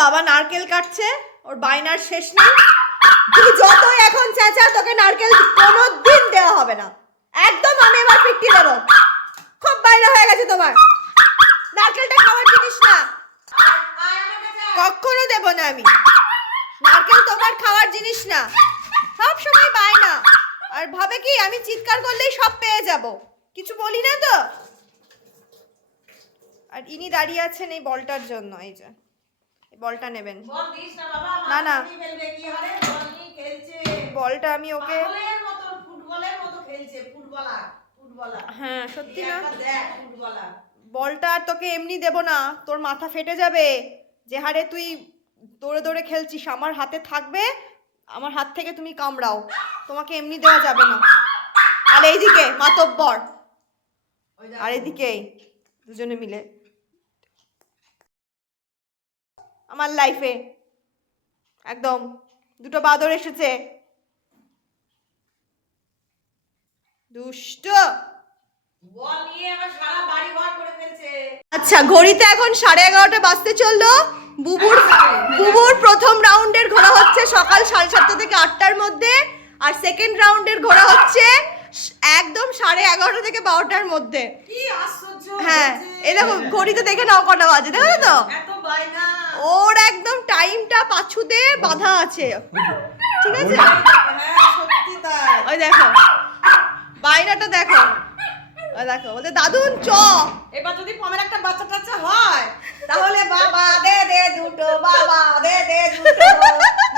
বাবা নারকেল কাটছে, ওর বায়নার শেষ নেই। তুই যতই এখন চেঁচা, তোকে নারকেল কোনোদিন দেওয়া হবে না একদম। আমি এবার পিটি দেবো। খুব বায়না হয়ে গেছে তোমার। নারকেলটা খাওয়ার জিনিস না, কখনো দেব না আমি। নারকেল তোমার খাওয়ার জিনিস না। সব সময় বায়না, আর ভাবে কি আমি চিৎকার করলেই সব পেয়ে যাব, কিছু বলি না তো। আর ইনি দাঁড়িয়ে আছেন এই বলটার জন্য। এই যে বলটা নেবেন। না না, বলটা আমি ওকে, হ্যাঁ সত্যি না, বলটা আর তোকে এমনি দেব না, তোর মাথা ফেটে যাবে। যে হারে তুই দৌড়ে দৌড়ে খেলছিস, আমার হাতে থাকবে, আমার হাত থেকে তুমি কামড়াও, তোমাকে এমনি দেওয়া যাবে না। আর এইদিকে মাতব্বর, আর এদিকে দুজনে মিলে আমার লাইফে একদম দুটো বাদর এসেছে। দুষ্ট। আচ্ছা, ঘড়িতে এখন 11:30 বাজতে চললো। বুবুর প্রথম রাউন্ডের ঘোরা হচ্ছে সকাল 7:30 থেকে 8টার মধ্যে, আর সেকেন্ড রাউন্ডের ঘোরা হচ্ছে একদম 11:30 থেকে 12টার মধ্যে। হ্যাঁ, এই দেখো ঘড়িতে দেখে নাও কটা বাজে, দেখো তো ওর একদম টাইমটা পাছুতে বাঁধা আছে, ঠিক আছে? ওই দেখো বাইনাটা দেখো, ওই দেখো বলতে দাদুন চ। এবার যদি পমের একটা বাচ্চা টাচ্চা হয় তাহলে বাবা দে দে দুটো, বাবা দে দে দুটো,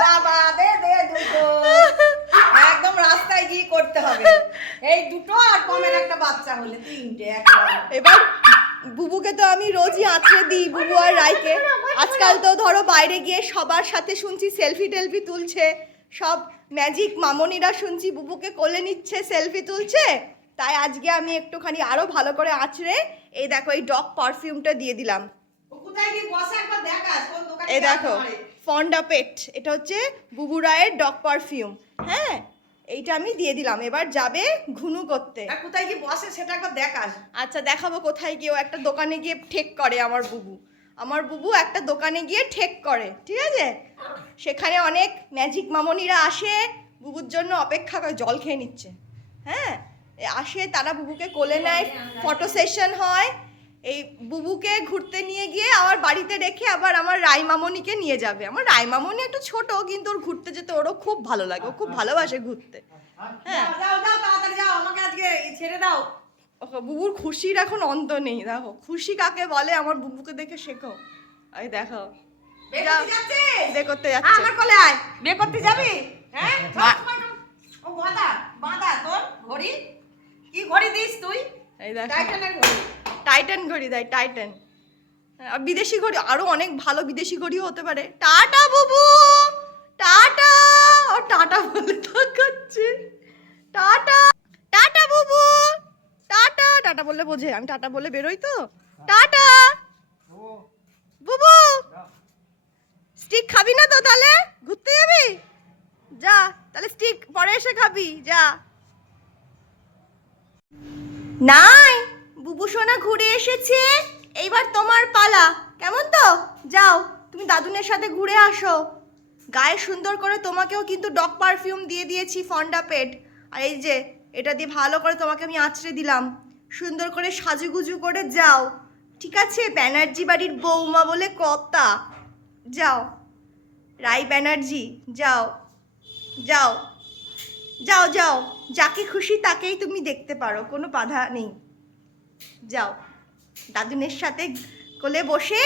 বাবা দে দে দুটো, একদম রাস্তায় গিয়ে করতে হবে এই দুটো। আর পমের একটা বাচ্চা হলে তিনটে একবারে। এবার বুবুকে তো আমি রোজই আঁচড়ে দিই, বুবু আর রাইকে। আজকাল তো ধরো বাইরে গিয়ে সবার সাথে শুনছি সেলফি টেলফি তুলছে, সব ম্যাজিক মামনিরা শুনছি বুবুকে কোলে নিচ্ছে, সেলফি তুলছে। তাই আজকে আমি একটুখানি আরো ভালো করে আঁচড়ে এই দেখো এই ডগ পারফিউমটা দিয়ে দিলাম। এই দেখো ফন্ডা পেট, এটা হচ্ছে বুবু রায়ের ডগ পারফিউম। হ্যাঁ, এইটা আমি দিয়ে দিলাম। এবার যাবে ঘুনু করতে। কোথায় কি বসে সেটা একবার দেখাস। আচ্ছা দেখাবো কোথায় গিয়ে। ও একটা দোকানে গিয়ে ঠেক করে আমার বুবু একটা দোকানে গিয়ে ঠেক করে, ঠিক আছে? সেখানে অনেক ম্যাজিক মামনিরা আসে, বুবুর জন্য অপেক্ষা করে, জল খেয়ে নিচ্ছে। হ্যাঁ, আসে, তারা বুবুকে কোলে নেয়, ফটো সেশন হয়। এই বুবুকে ঘুরতে নিয়ে গিয়ে আবার বাড়িতে রেখে আবার আমার রাই মামনিকে নিয়ে যাবে। আমার রাই মামনি একটু ছোট, কিন্তু ওর ঘুরতে যেতে ওরও খুব ভালো লাগে, ও খুব ভালোবাসে ঘুরতে। হ্যাঁ, যাও যাও তাড়াতাড়ি যাও, আমাকে আজকে ছেড়ে দাও। বুবুর খুশির এখন অন্ত নেই। দেখো খুশি কাকে বলে, আমার বুবুকে দেখে শেখো। এই দেখো বে করতে যাচ্ছে। আমার কোলে আয়, বে করতে যাবি? হ্যাঁ, ও বাঁধা বাঁধা তোর ঘড়ি। কি ঘড়ি দিস তুই? এই দেখো টাইটানের ঘড়ি। টাইটান ঘড়ি দেয়, টাইটান। আর বিদেশি ঘড়ি আরো অনেক ভালো বিদেশি ঘড়িও হতে পারে। টাটা বুবু, টাটা। ও টাটা বলে তাকাচ্ছে। টাটা টাটা বুবু, টাটা। টাটা বললে বোঝে, আমি টাটা বলে বেরোই তো। টাটা বুবু। স্টিক খাবি না তো তাহলে? ঘুরতে যাবি? যা তাহলে, স্টিক পরে এসে খাবি, যা। নাই, বুবু সোনা ঘুরে এসেছে, এইবার তোমার পালা, কেমন তো? যাও তুমি দাদুনের সাথে ঘুরে আসো। গায়ে সুন্দর করে তোমাকেও কিন্তু ডগ পারফিউম দিয়ে দিয়েছি, ফন্ডা পেট। আর এই যে এটা দিয়ে ভালো করে তোমাকে আমি আঁচড়ে দিলাম, সুন্দর করে সাজুগুজু করে যাও, ঠিক আছে? ব্যানার্জি বাড়ির বৌমা বলে কথা। যাও রাই ব্যানার্জি, যাও যাও যাও যাও, যাকে খুশি তাকেই তুমি দেখতে পারো, কোনো বাধা নেই। যাও দাদুনের সাথে কোলে বসে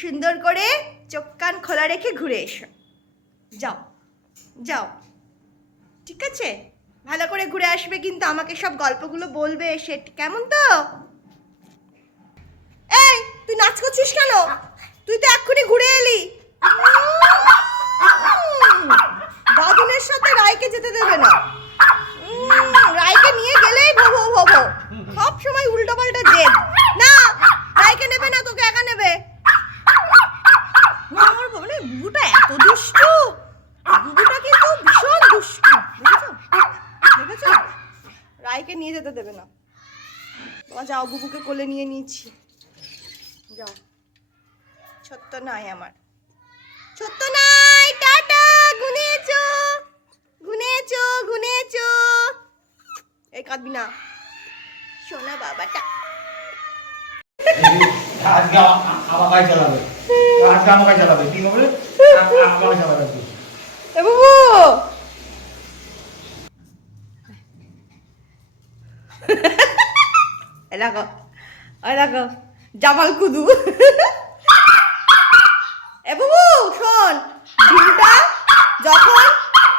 সুন্দর করে চোখ কান খোলা রেখে ঘুরে এসো। যাও যাও, ঠিক আছে? ভালো করে ঘুরে আসবে কিন্তু, আমাকে সব গল্পগুলো বলবে এসে, কেমন তো? এই তুই নাচ করছিস কেন? তুই তো এক্ষুনি ঘুরে এলি। দাদুনের সাথে রায়কে যেতে দেবে না। রায়কে নিয়ে গেলেই ভোবো ভোবো, সব সময় উল্টো পাল্টা জেদ। না, রায়কে নেবে না, তোকে একা নেবে। আমার মানে বুবুটা এত দুষ্টু, বুবুটা কিন্তু ভীষণ দুষ্টু, বুঝেছো? দেখেছো? রায়কে নিয়ে যেতে দেবে না। বাবা যাও, বুবুকে কোলে নিয়ে নিয়েছি, যাও। ছোট্ট নাই আমার। সত্য নাই, টাটা, গুনেছো গুনেছো গুনেছো। এই কাঁদবি না সোনা বাবাটা। আজকে আমাকে চালাবে, আজকে আমাকে চালাবে, কি হবে আমাকে চালাবে আজকে। এ বাবু এ দেখো, ওই দেখো জামাল কুদু। এ বাবু শোন, ডিমটা যখন,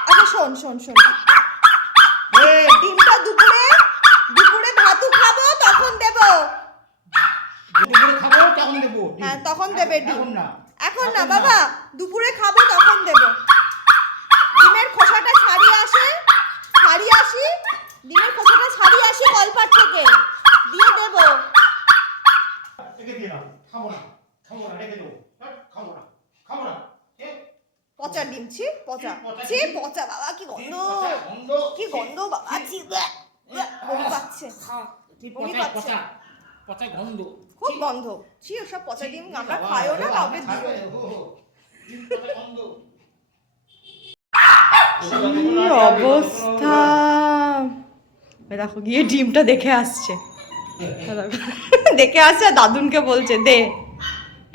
আচ্ছা শোন শোন শোন, ডিমটা দুপুরে দুপুরে ভাতু খাবো তখন দেবো। দুপুরে খাবো তখন দেবো। হ্যাঁ তখন দেবে ডিম। এখন না, এখন না বাবা, দুপুরে খাবো তখন দেবো। ডিমের খোসাটা ছাড়িয়ে আসি, ডিমের খোসাটা ছাড়িয়ে আসি কলপাট থেকে, দিয়ে দেবো। রেখে দিয়ে নাও, খাবো না, রেখে দেবো, খাবো না, পচা ডিম, ছি পচা, ছি পচা বাবা, কি গন্ধ, কি গন্ধ বাবা, ছি বমি পাচ্ছে, বমি পাচ্ছে, পচা গন্ধ, খুব গন্ধ, ছি ওসব পচা ডিম আমরা খাইও না, কাউকে দিও না। কি অবস্থা, দেখো গিয়ে ডিমটা দেখে আসছে, দেখে আসছে আর দাদুনকে বলছে দে,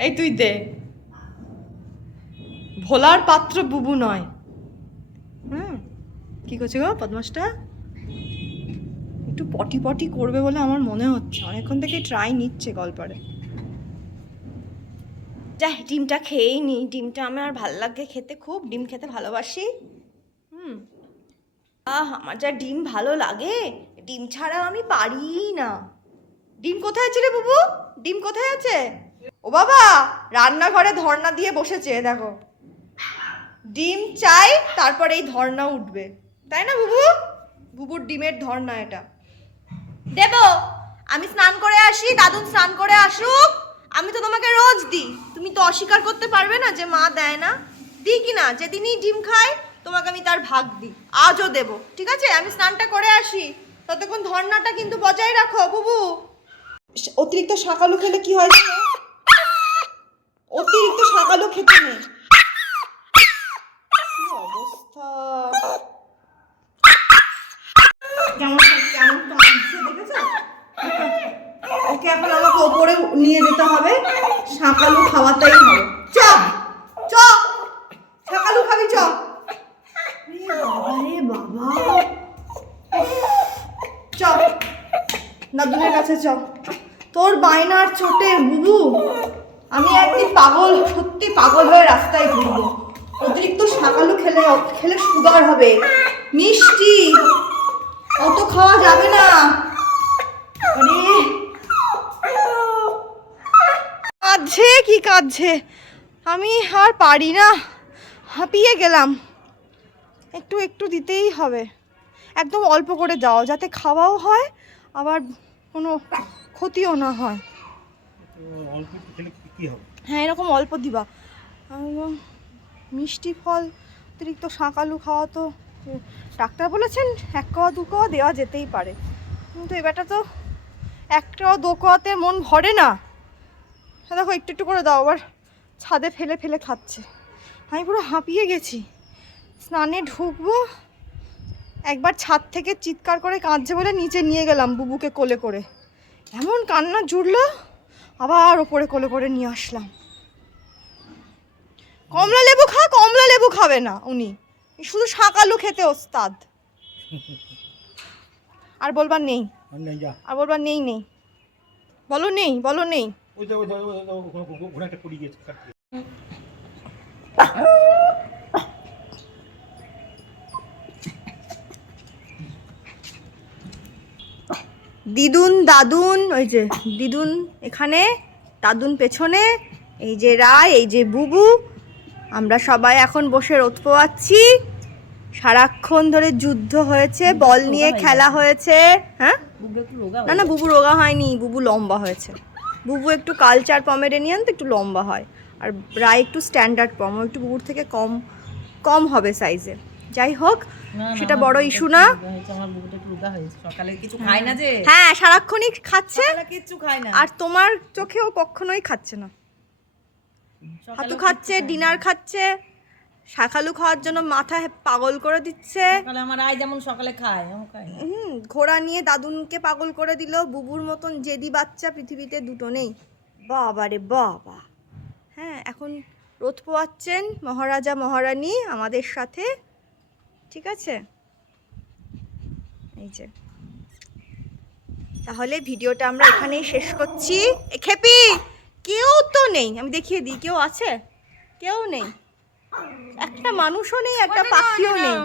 এই তুই দে। ভোলার পাত্র বুবু নয়। কি করছে গো বদমাসটা? একটু পটি পটি করবে বলে আমার মনে হচ্ছে, অনেকক্ষণ থেকে ট্রাই নিচ্ছে গল্পরে। যাই ডিমটা খেয়েই নি, ডিমটা আমার ভাল লাগে খেতে, খুব ডিম খেতে ভালোবাসি। আমার যা ডিম ভালো লাগে, ডিম ছাড়া আমি পারি না। ডিম কোথায় আছে রে বুবু, ডিম কোথায় আছে? ও বাবা রান্নাঘরে ধর্না দিয়ে বসেছে, দেখো ডিম চাই তারপরে এই ধর্না উঠবে, তাই না বুবু? বুবুর ডিমের ধর্না এটা দেব। আমি স্নান করে আসি, দাদুন স্নান করে আসুক, আমি তো তোমাকে রোজ দিই, তুমি তো অস্বীকার করতে পারবে না যে মা দেয় না। দিই কি না, যেদিনই ডিম খাই তোমাকে আমি তার ভাগ দিই, আজও দেব, ঠিক আছে? আমি স্নানটা করে আসি, ততক্ষণ ধর্নাটা কিন্তু বজায় রাখো বুবু। অতিরিক্ত শাকালু খেলে কি হয়, অতিরিক্ত শাকালু খেতে নেই। কি অবস্থা, কেমন কেমন কাঁদছে দেখেছো? ওকে এখন আমাকে ওপরে নিয়ে যেতে হবে, শাকালু খাওয়াতেই হবে। চ চ, শাকালু খাবি, চ। আরে বাবা, চ দাদুনের কাছে চ। তোর বায়নার চোটে বুবু আমি একদিন পাগল, সত্যি পাগল হয়ে রাস্তায় ঘুরবো। অতিরিক্ত শাকালু খেলে খেলে সুগার হবে, মিষ্টি অত খাওয়া যাবে না। আরে কাঁদছে, কি কাঁদছে, আমি আর পারি না, হাঁপিয়ে গেলাম। একটু একটু দিতেই হবে, একদম অল্প করে দাও, যাতে খাওয়াও হয় আবার কোনো ক্ষতিও না হয়। অল্প খেলে কি হবে? হ্যাঁ এরকম অল্প দিবা। মিষ্টি ফল অতিরিক্ত শাকালু খাওয়া তো, ডাক্তার বলেছেন 1 কোয়া 2 কোয়া দেওয়া যেতেই পারে, কিন্তু এবারটা তো 1 কোয়া 2 কোয়াতে মন ভরে না। দেখো একটু একটু করে দাও, আবার ছাদে ফেলে ফেলে খাচ্ছে। আমি পুরো হাঁপিয়ে গেছি, স্নানে ঢুকবো, একবার ছাদ থেকে চিৎকার করে কাঁদছে বলে নিচে নিয়ে গেলাম বুবুকে কোলে করে, এমন কান্না জুড়লো, আবার ওপরে কোলে করে নিয়ে আসলাম। কমলা লেবু খা, কমলা লেবু খাবে না উনি, শুধু শাকালু খেতে ওস্তাদ। আর বলবার নেই, আর বলবার নেই, নেই বলো, নেই বলো, নেই। ওই ঘোড়াটা পড়ে গিয়েছে। দিদুন দাদুন, ওই যে দিদুন এখানে, দাদুন পেছনে, এই যে রায়, এই যে বুবু, আমরা সবাই এখন বসে রোদ পোয়াচ্ছি। সারাক্ষণ ধরে যুদ্ধ হয়েছে, বল নিয়ে খেলা হয়েছে। হ্যাঁ না না বুবু রোগা হয়নি, বুবু লম্বা হয়েছে। বুবু একটু কালচার পমেরেনিয়ান তো একটু লম্বা হয়, আর রায় একটু স্ট্যান্ডার্ড পম, একটু বুবুর থেকে কম কম হবে সাইজে। যাই হোক সেটা বড় ইস্যু না। সকালে কিছু খায় না যে, হ্যাঁ সারাক্ষণই খাচ্ছে, কিছু খায় না। আর তোমার চোখে ও কখনোই খাচ্ছে না। হাতু খাচ্ছে, ডিনার খাচ্ছে, শাকালু খাওয়ার জন্য মাথা পাগল করে দিচ্ছে। সকালে আমার আয় যেমন সকালে খায় আমি খাই না। ঘোড়া নিয়ে দাদুনকে পাগল করে দিল। বুবুর মতন জেদি বাচ্চা পৃথিবীতে দুটো নেই। বাবা রে বাবা। হ্যাঁ, এখন রোদ পোয়াচ্ছেন মহারাজা মহারানী আমাদের সাথে, ঠিক আছে? এই যে, তাহলে ভিডিওটা আমরা এখানেই শেষ করছি। এ খেপি, কেউ তো নেই, আমি দেখিয়ে দিই, কেউ আছে? কেউ নেই, একটা মানুষও নেই, একটা পাখিও নেই।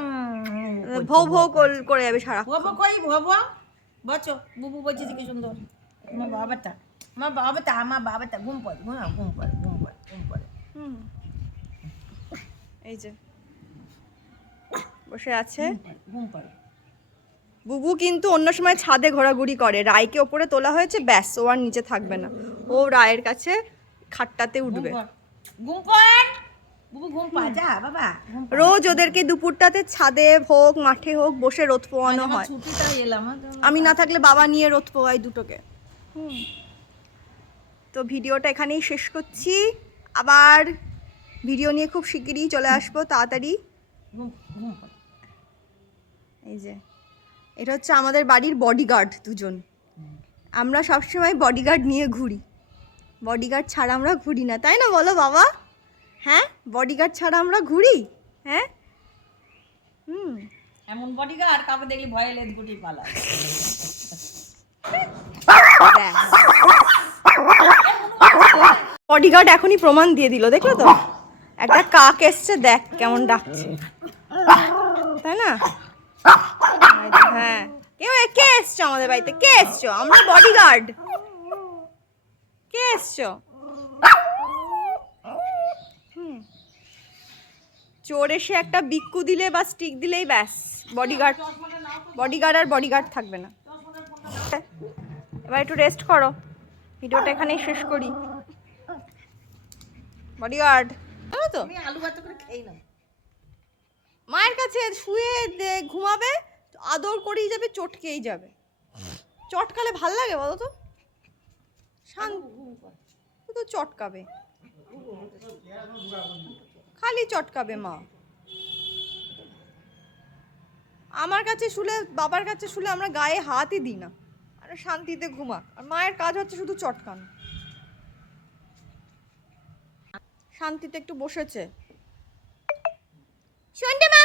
ভৌ ভৌ করে যাবে সারা। বাবা কই বাবা বাচ্চো বুবু বলছে কি সুন্দর আমার বাবাটা ঘুম পড়ে ঘুম পড়ে। এই যে বসে আছে ঘুম পড়ে। বুবু, কিন্তু অন্য সময় ছাদে ঘোরাঘুরি করে। রায়কে ওপরে তোলা হয়েছে, ব্যাস, ও আর নিচে থাকবে না, ও রায়ের কাছে খাটটাতে উঠবে। ঘুম পড় বুবু, ঘুম পা যা বাবা, ঘুম পড়। রোজ ওদেরকে দুপুরটাতে ছাদে হোক মাঠে হোক বসে রোদ পোয়ানো হয়। ছুটিটাই এলাম আমি না থাকলে বাবা নিয়ে রোদ পোয়াই দুটোকে। তো ভিডিওটা এখানেই শেষ করছি। আবার ভিডিও নিয়ে খুব শিগগিরই চলে আসবো, তাড়াতাড়ি। ঘুম পড়। এই যে, এটা হচ্ছে আমাদের বাড়ির বডিগার্ড দুজন। আমরা সবসময় বডিগার্ড নিয়ে ঘুরি, বডিগার্ড ছাড়া আমরা ঘুরি না, তাই না বলো বাবা? হ্যাঁ, বডিগার্ড ছাড়া আমরা ঘুরি? হ্যাঁ। এমন বডিগার্ড কাউকে দেখলে ভয়ে লেজ গুটি পালা। বডিগার্ড এখনই প্রমাণ দিয়ে দিল, দেখলো তো? একটা কাক এসছে, দেখ কেমন ডাকছে, তাই না? হ্যাঁ, কে এসছো আমাদের বাড়িতে? কে এসছো? আমরা বডিগার্ড। কে এসছো? চোর এসে একটা বিক্কু দিলে বা স্টিক দিলেই ব্যাস, বডিগার্ড আর বডিগার্ড থাকবে না। এবার একটু রেস্ট করো, ভিডিওটা এখানেই শেষ করি। বডিগার্ড, জানো তো, তুমি আলু ভাত করে খেয়ে নাও। মায়ের কাছে শুয়ে ঘুমাবে, আদর করেই যাবে, চটকেই যাবে। চটকালে ভাল লাগে বলো তো? তো চটকাবে, খালি চটকাবে মা। আমার কাছে শুলে, বাবার কাছে শুলে আমরা গায়ে হাতই দিই না, আর শান্তিতে ঘুমাক। আর মায়ের কাজ হচ্ছে শুধু চটকানো। শান্তিতে একটু বসেছে। শুনতে মা,